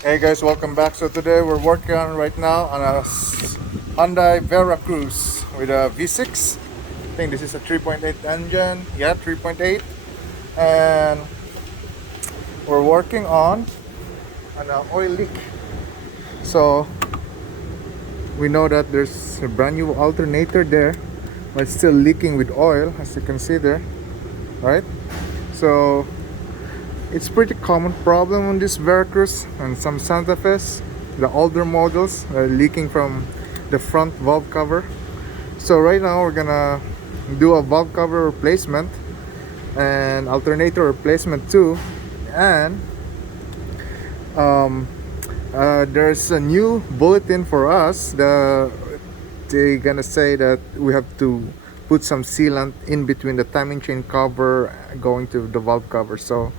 Hey guys, welcome back. So today we're working on right now on a Hyundai Veracruz with a V6. I think this is a 3.8 engine. Yeah, 3.8. And we're working on an oil leak. So we know that there's a brand new alternator there, but it's still leaking with oil, as you can see there, right? So it's pretty common problem on this Veracruz and some Santa Fe's. The older models are leaking from the front valve cover. So right now we're gonna do a valve cover replacement and alternator replacement too. And um, there's a new bulletin for us. They're gonna say that we have to put some sealant in between the timing chain cover going to the valve cover. So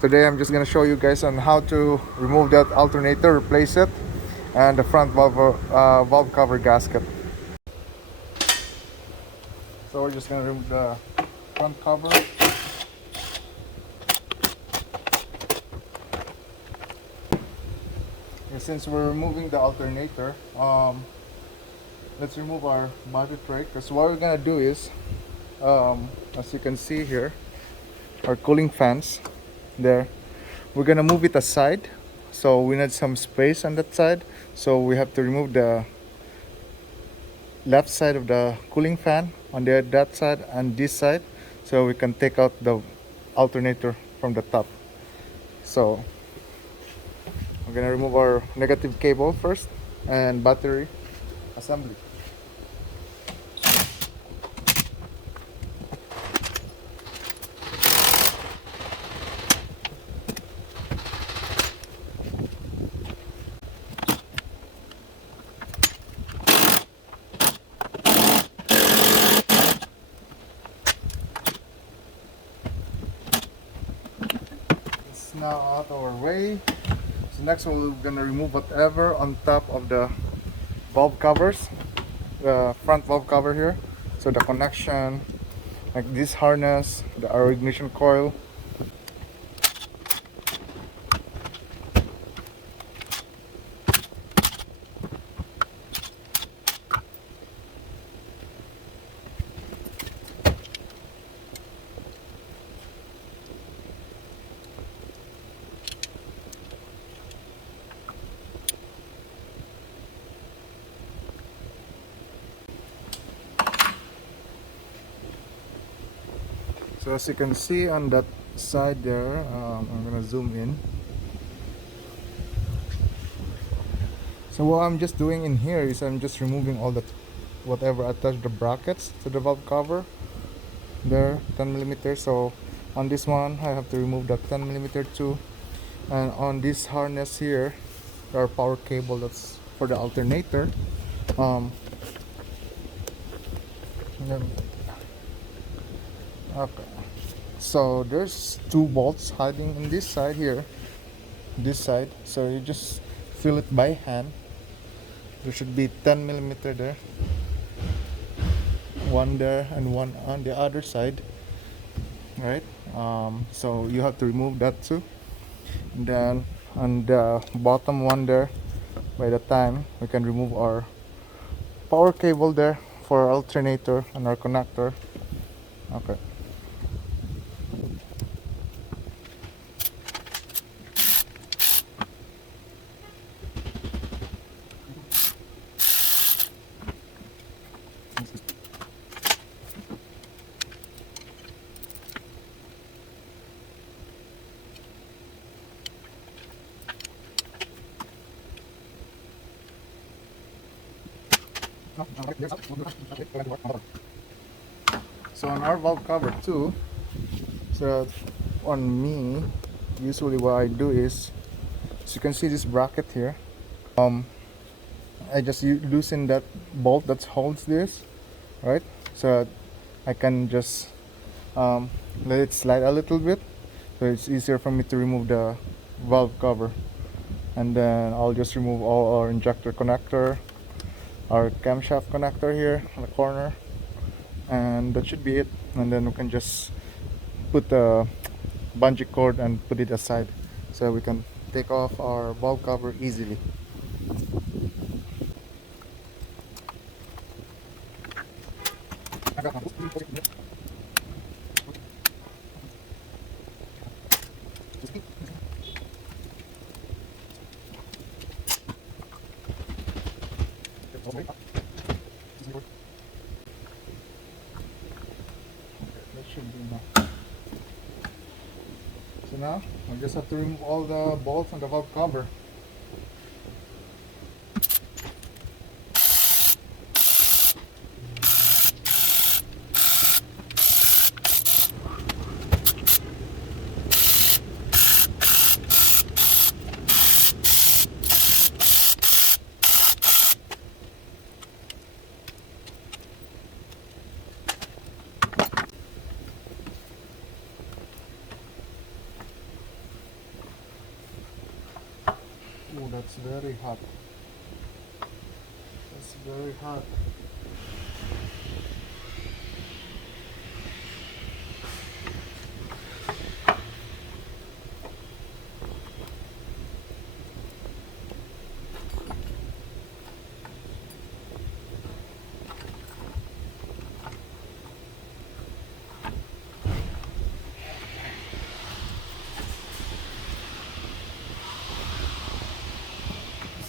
today I'm just gonna show you guys on how to remove that alternator, replace it, and the front valve cover gasket. So we're just gonna remove the front cover. And since we're removing the alternator, let's remove our body tray. Because what we're gonna do is, as you can see here, our cooling fans there. We're gonna move it aside, so we need some space on that side. So we have to remove the left side of the cooling fan on that side and this side, so we can take out the alternator from the top. So we're gonna remove our negative cable first and battery assembly. It's now out of our way. So next we're gonna remove whatever on top of the valve covers, the front valve cover here. So the connection, like this harness, our ignition coil. So as you can see on that side there, I'm gonna zoom in. So what I'm just doing in here is I'm just removing all the whatever attached the brackets to the valve cover there, 10 millimeter. So on this one I have to remove the 10 millimeter too, and on this harness here, our power cable that's for the alternator. um then- okay, so there's two bolts hiding in this side here, this side. So you just feel it by hand. There should be 10 millimeter there, one there and one on the other side, right? So you have to remove that too. And then on the bottom one there, by the time we can remove our power cable there for our alternator and our connector. Okay. So on our valve cover too, so on me, usually what I do is, as you can see this bracket here, I just loosen that bolt that holds this, right? So I can just let it slide a little bit, so it's easier for me to remove the valve cover. And then I'll just remove all our injector connector, our camshaft connector here in the corner, and that should be it. And then we can just put the bungee cord and put it aside so we can take off our valve cover easily. That should be enough. So now I just have to remove all the bolts on the valve cover. Oh, that's very hot. That's very hot.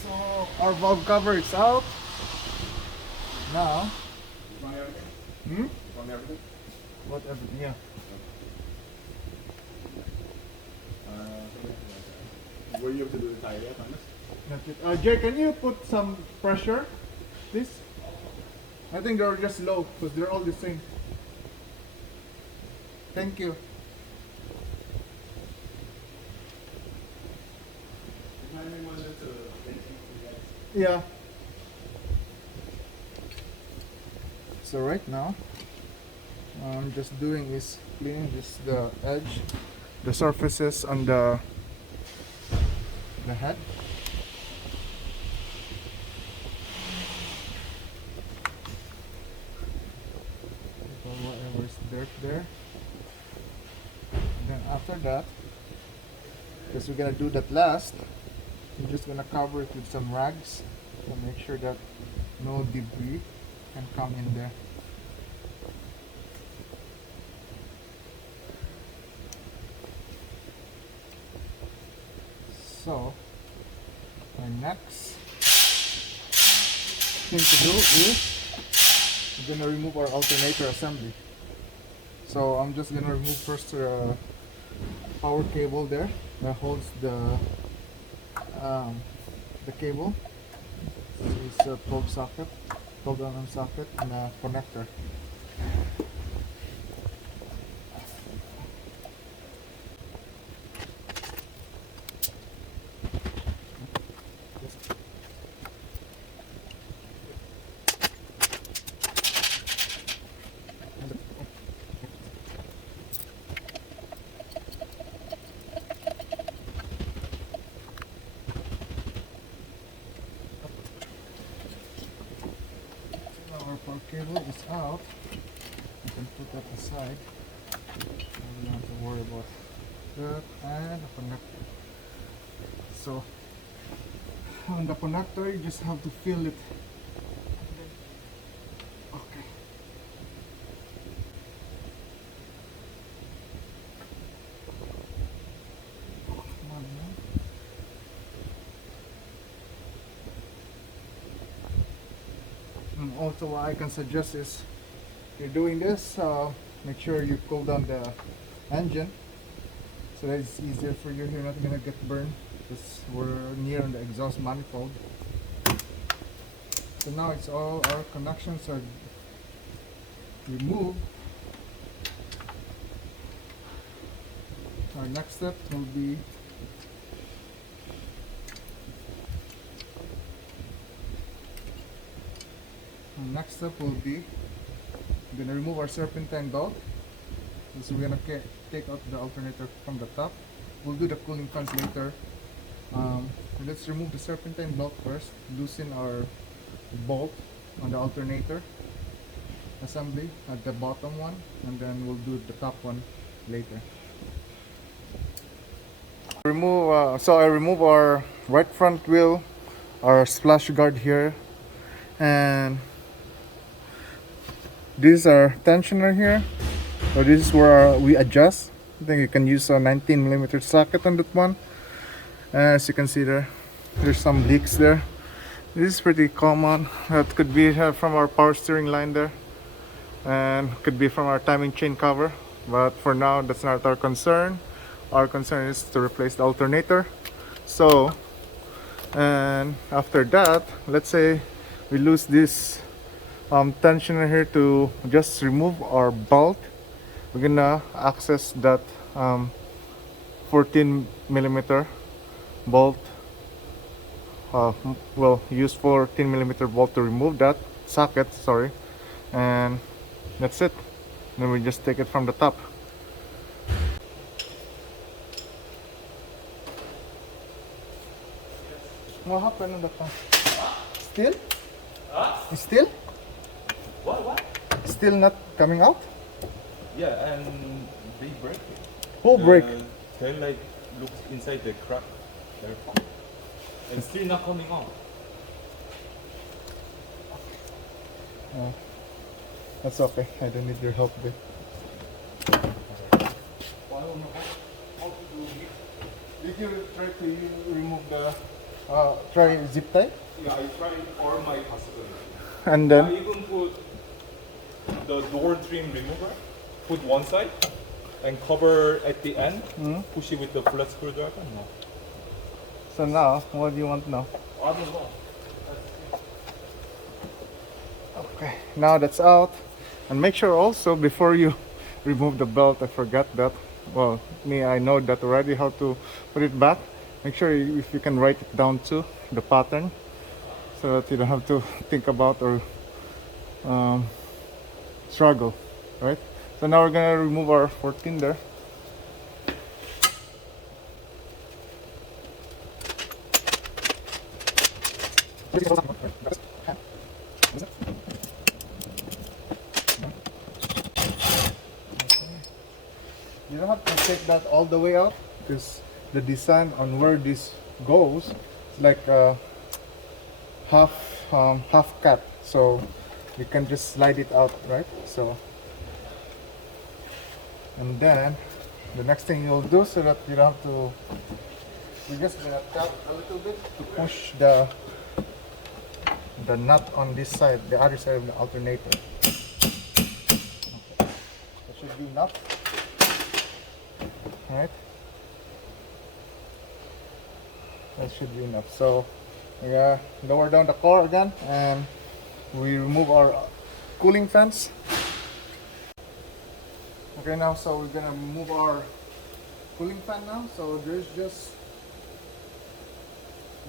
So our valve cover is out. Now, Found everything? hmm? Found everything? What everything? Yeah. Were you able to do the tire yet on this? Not yet. Jay, can you put some pressure, please? I think they're just low because they're all the same. Thank you. Yeah. So right now, I'm just doing is cleaning this the edge, the surfaces on the head. So whatever is dirt there. And then after that, because we're gonna do that last, we're just gonna cover it with some rags to make sure that no debris can come in there. So our next thing to do is we're gonna remove our alternator assembly. So I'm just gonna remove first the power cable there that holds the cable. It's a 12 socket, 12 mm socket, and a connector. Our power cable is out. You can put that aside. We don't have to worry about that. And a connector. So on the connector, you just have to fill it. Okay. Come on, man. And also what I can suggest is if you're doing this, make sure you cool down the engine so that it's easier for you. You're not gonna get burned because we're near the exhaust manifold. So now it's all our connections are removed. Our next step will be we're gonna remove our serpentine belt. So we're gonna take out the alternator from the top. We'll do the cooling fans later. Let's remove the serpentine belt first. Loosen our bolt on the alternator assembly at the bottom one, and then we'll do the top one later. So I remove our right front wheel, our splash guard here, and this is our tensioner here. So this is where we adjust. I think you can use a 19mm socket on that one. As you can see there, there's some leaks there. This is pretty common. That could be from our power steering line there, and could be from our timing chain cover. But for now, that's not our concern. Our concern is to replace the alternator. So, and after that, let's say we lose this tensioner here, to just remove our bolt. We're gonna access that 14mm bolt. We'll use 14mm bolt to remove that socket, sorry, and that's it. Then we just take it from the top. What happened on the top? Still? It's still? What? Still not coming out? Yeah, and they break it. Who break? Tail light looks inside the crack. There. And still not coming out. That's okay. I don't need your help there. I don't know how to do it. Did you try to remove the try zip tie? Yeah, I tried all my possible. And I then even put the door trim remover, put one side, and cover at the end, push it with the flat screwdriver. No. so now what do you want now? I don't know. Okay, now that's out. And make sure also before you remove the belt, I forgot that. Well, I know that already how to put it back. Make sure if you can write it down too, the pattern, so that you don't have to think about or struggle, right? So now we're gonna remove our 14 there. You don't have to take that all the way out, because the design on where this goes is like half cut, so you can just slide it out, right? So, and then the next thing you'll do, so that you don't have to, we're just gonna tap a little bit to push the nut on this side, the other side of the alternator. Okay. That should be enough. Alright, that should be enough. So we lower down the core again, and we remove our cooling fans. Okay, now so we're gonna remove our cooling fan now. So there's just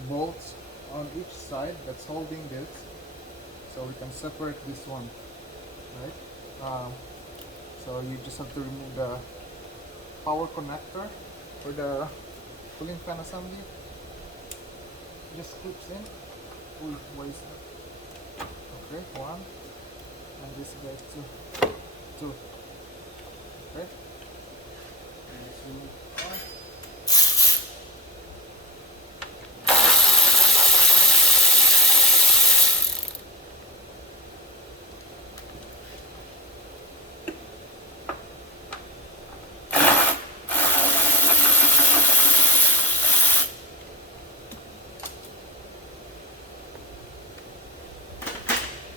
bolts on each side that's holding this, so we can separate this one, right? So you just have to remove the power connector for the cooling fan assembly. Just clips in. Where is it? Okay, one, and this guy two. Okay. And just remove one.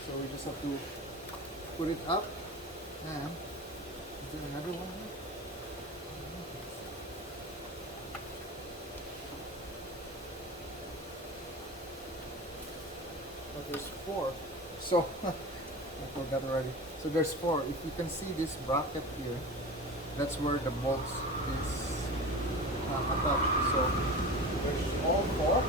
So we just have to put it up, and is there another one here? But there's four. So I forgot already. So there's four. If you can see this bracket here, that's where the bolts is attached. So there's all four.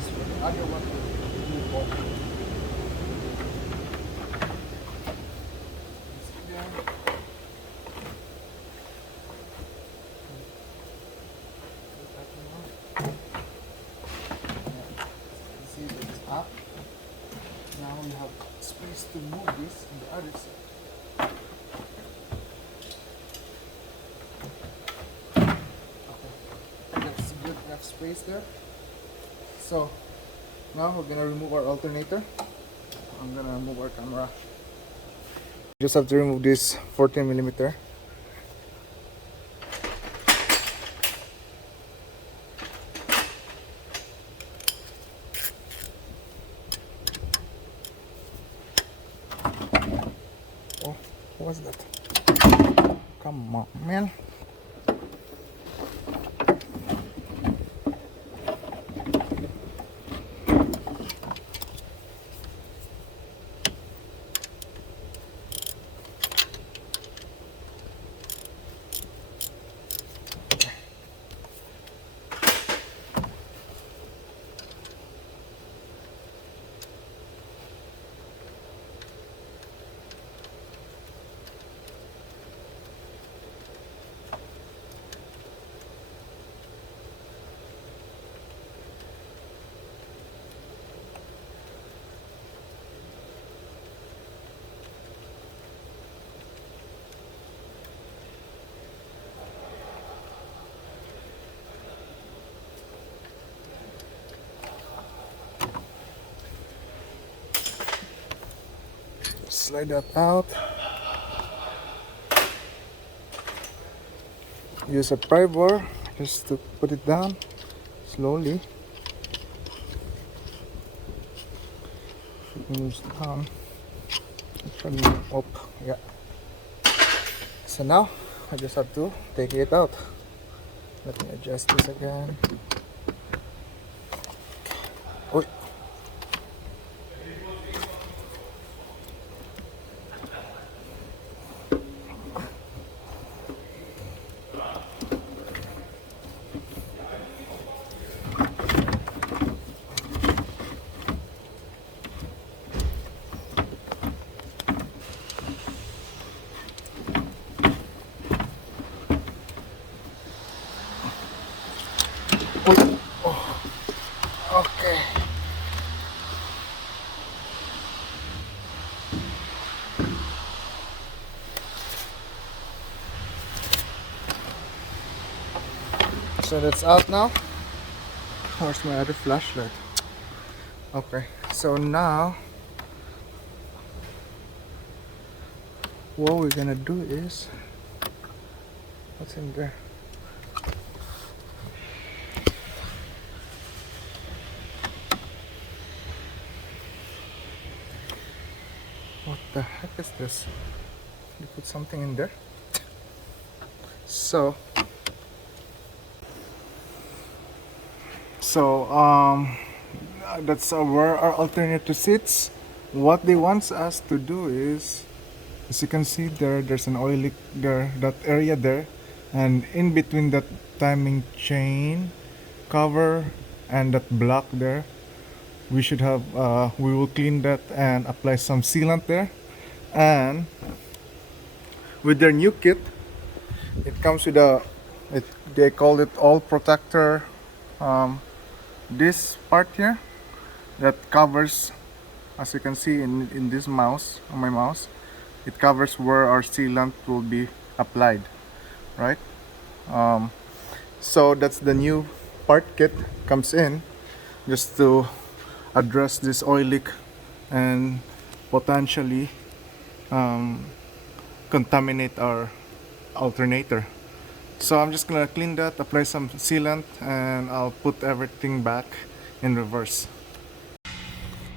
space for the other one to move on. See there? See that it's up. Now we have space to move this on the other side. That's good enough space there. So now we're gonna remove our alternator. I'm gonna move our camera. Just have to remove this 14mm. Oh, what was that? Come on, man. Slide that out. Use a pry bar just to put it down slowly. It moves down. Actually, up. Yeah. So now I just have to take it out. Let me adjust this again. Oh. Okay. So that's out now. Where's my other flashlight? Okay, so now what we're gonna do is, what's in there? What the heck is this? You put something in there? So that's where our alternator sits. What they want us to do is, as you can see there, there's an oil leak there, that area there, and in between that timing chain cover and that block there, we should have we will clean that and apply some sealant there. And with their new kit, it comes with they call it all protector, this part here that covers, as you can see in this mouse, on my mouse, it covers where our sealant will be applied, right? So that's the new part kit comes in, just to address this oil leak and potentially contaminate our alternator. So I'm just gonna clean that, apply some sealant, and I'll put everything back in reverse.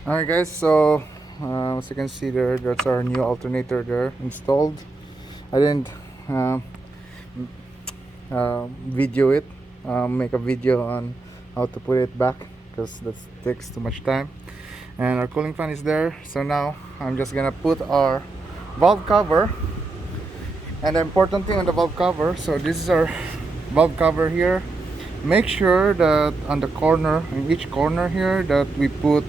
Alright guys, so as you can see there, that's our new alternator there installed. I didn't video it, make a video on how to put it back, because that takes too much time. And our cooling fan is there. So now I'm just gonna put our valve cover. And the important thing on the valve cover, so this is our valve cover here, make sure that on the corner, in each corner here, that we put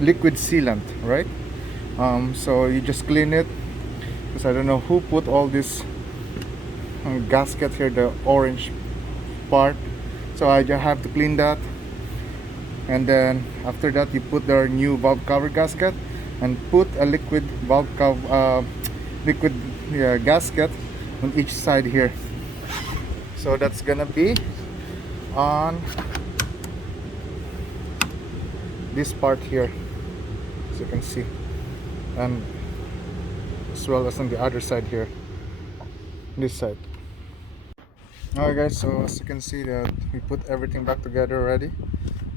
liquid sealant, right? So you just clean it, because I don't know who put all this gasket here, the orange part. So I just have to clean that, and then after that you put the new valve cover gasket and put a liquid valve cover liquid gasket on each side here. So that's gonna be on this part here, as you can see, and as well as on the other side here, this side. Alright guys, so as you can see that we put everything back together already.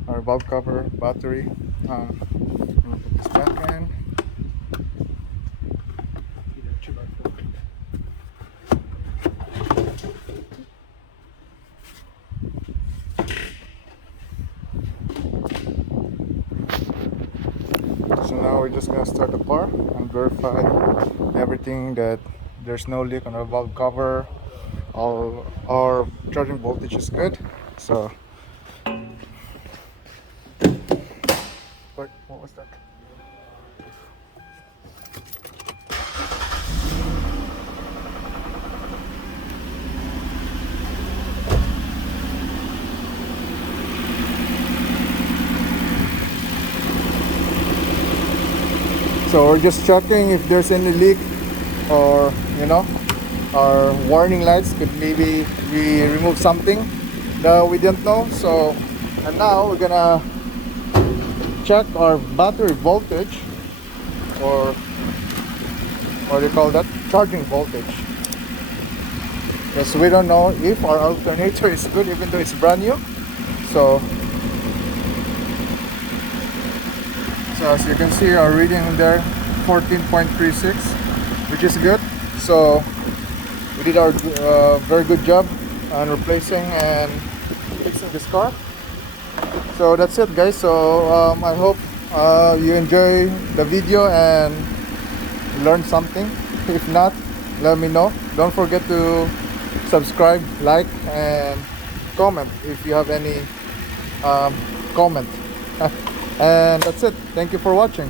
Our valve cover, battery, I'm gonna put this back in. So now we're just gonna start the car and verify everything, that there's no leak on our valve cover. All our charging voltage is good. So what was that? So we're just checking if there's any leak, or our warning lights could maybe we remove something that we didn't know. So, and now we're gonna check our battery voltage, or what do you call that, charging voltage, because we don't know if our alternator is good even though it's brand new. So as you can see, our reading there 14.36, which is good. So we did our very good job on replacing and fixing this car. So that's it guys. So I hope you enjoy the video and learn something. If not, let me know. Don't forget to subscribe, like, and comment if you have any comment. And that's it. Thank you for watching.